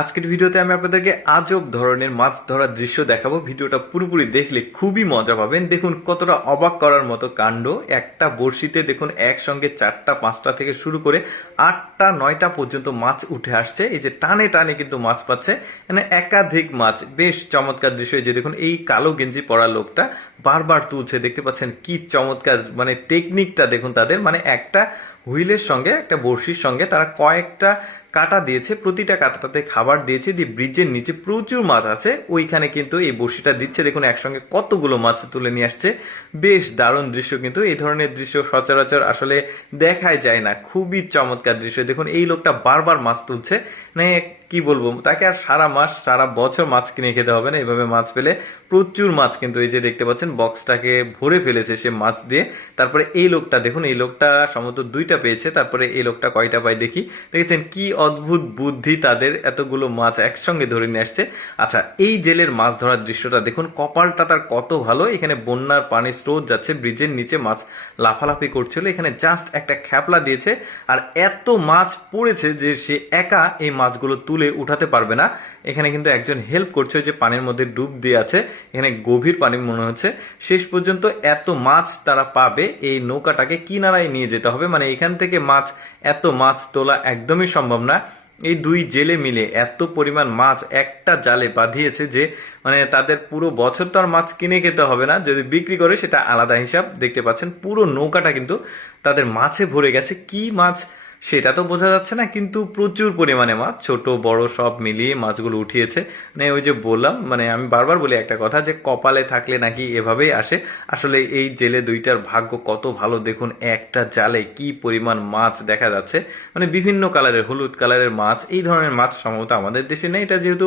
আজকের ভিডিওতে আমি আপনাদেরকে আজব ধরনের মাছ ধরার দৃশ্য দেখাবো। ভিডিওটা পুরোপুরি দেখলে খুবই মজা পাবেন। দেখুন কতটা অবাক করার মতো কাণ্ড। একটা বড়শিতে দেখুন একসঙ্গে 4টা 5টা থেকে শুরু করে 8টা 9টা পর্যন্ত মাছ উঠে আসছে। এই যে টানে টানে কিন্তু মাছ পাচ্ছে, মানে একাধিক মাছ। বেশ চমৎকার দৃশ্য। এই যে দেখুন এই কালো গেঞ্জি পরা লোকটা বারবার তুলছে, দেখতে পাচ্ছেন কি চমৎকার, মানে টেকনিকটা দেখুন তাদের। মানে একটা হুইলের সঙ্গে একটা বড়শির সঙ্গে তারা কয়েকটা কাটা দিয়েছে, প্রতিটা কাটাতে খাবার দিয়েছে, দিয়ে ব্রিজের নিচে প্রচুর মাছ আছে, ওইখানে কিন্তু এই বড়শিটা দিচ্ছে। দেখুন একসঙ্গে কতগুলো মাছ তুলে নিয়ে আসছে। বেশ দারুণ দৃশ্য, কিন্তু এই ধরনের দৃশ্য সচরাচর আসলে দেখাই যায় না। খুবই চমৎকার দৃশ্য। দেখুন এই লোকটা বারবার মাছ তুলছে, মানে কি বলবো, তাকে আর সারা মাস সারা বছর মাছ কিনে খেতে হবে না। এইভাবে মাছ পেলে প্রচুর মাছ কিন্তু এই যে দেখতে পাচ্ছেন বক্সটাকে ভরে ফেলেছে সে মাছ দিয়ে। তারপরে এই লোকটা দেখুন, এই লোকটা সম্ভবত 2টা পেয়েছে। তারপরে এই লোকটা কয়টা পায় দেখি। দেখেছেন কি অদ্ভুত বুদ্ধি তাদের, এতগুলো মাছ একসঙ্গে ধরে নিয়ে আসছে। আচ্ছা, এই জেলের মাছ ধরার দৃশ্যটা দেখুন, কপালটা তার কত ভালো। এখানে বন্যার পানি স্রোত যাচ্ছে, ব্রিজের নিচে মাছ লাফালাফি করছিল, এখানে জাস্ট একটা খ্যাপলা দিয়েছে আর এত মাছ পড়েছে যে সে একা এই মাছগুলো তুলে উঠাতে পারবে না। এখানে কিন্তু একজন হেল্প করছে, যে পানির মধ্যে ডুব দিয়ে আছে, এখানে গভীর পানি মনে হচ্ছে। শেষ পর্যন্ত এত মাছ তারা পাবে, এই নৌকাটাকে কিনারায় নিয়ে যেতে হবে। মানে এখান থেকে এত মাছ তোলা একদমই সম্ভব না। এই 2 জেলে মিলে এত পরিমাণ মাছ একটা জালে বাঁধিয়েছে যে মানে তাদের পুরো বছর তো আর মাছ কিনে খেতে হবে না, যদি বিক্রি করে সেটা আলাদা হিসাব। দেখতে পাচ্ছেন পুরো নৌকাটা কিন্তু তাদের মাছে ভরে গেছে। কি মাছ সেটা তো বোঝা যাচ্ছে না, কিন্তু প্রচুর পরিমাণে মাছ, ছোট বড় সব মিলিয়ে মাছগুলো উঠিয়েছে। মানে ওই যে বললাম, মানে আমি বারবার বলি একটা কথা, যে কপালে থাকলে নাকি এভাবেই আসে। আসলে এই জেলে 2টার ভাগ্য কত ভালো। দেখুন একটা জালে কি পরিমাণ মাছ দেখা যাচ্ছে, মানে বিভিন্ন কালারের, হলুদ কালারের মাছ। এই ধরনের মাছ সম্ভবত আমাদের দেশে নেই, এটা যেহেতু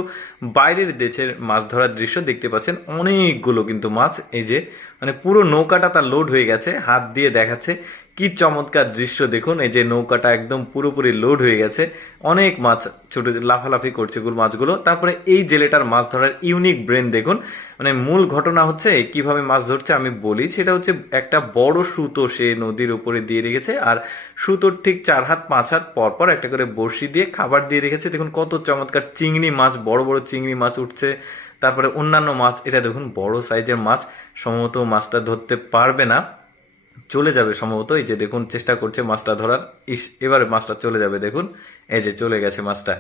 বাইরের দেশের মাছ ধরার দৃশ্য। দেখতে পাচ্ছেন অনেকগুলো কিন্তু মাছ, এই যে মানে পুরো নৌকাটা তার লোড হয়ে গেছে, হাত দিয়ে দেখাচ্ছে। কি চমৎকার দৃশ্য দেখুন, এই যে নৌকাটা একদম পুরোপুরি লোড হয়ে গেছে, অনেক মাছ ছোট লাফালাফি করছে মাছগুলো। তারপরে এই জেলেটার মাছ ধরার ইউনিক ব্রেন দেখুন। মানে মূল ঘটনা হচ্ছে কিভাবে মাছ ধরছে আমি বলি, সেটা হচ্ছে একটা বড় সুতো সে নদীর উপরে দিয়ে রেখেছে, আর সুতোর ঠিক 4 হাত 5 হাত পর পর একটা করে বড়শি দিয়ে খাবার দিয়ে রেখেছে। দেখুন কত চমৎকার চিংড়ি মাছ, বড় বড় চিংড়ি মাছ উঠছে। তারপরে অন্যান্য মাছ, এটা দেখুন বড় সাইজের মাছ, সম্ভবত মাছটা ধরতে পারবে না, চলে যাবে সম্ভবত। এই যে দেখুন চেষ্টা করছে মাছটা ধরার, এবারে মাছটা চলে যাবে। দেখুন এই যে চলে গেছে মাছটা।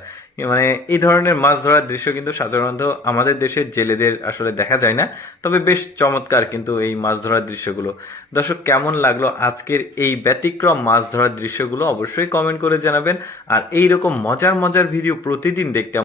মানে এই ধরনের মাছ ধরার দৃশ্য কিন্তু সাধারণত আমাদের দেশের জেলেদের আসলে দেখা যায় না, তবে বেশ চমৎকার কিন্তু এই মাছ ধরার দৃশ্যগুলো। দর্শক, কেমন লাগলো আজকের এই ব্যতিক্রম মাছ ধরার দৃশ্যগুলো অবশ্যই কমেন্ট করে জানাবেন। আর এইরকম মজার মজার ভিডিও প্রতিদিন দেখতে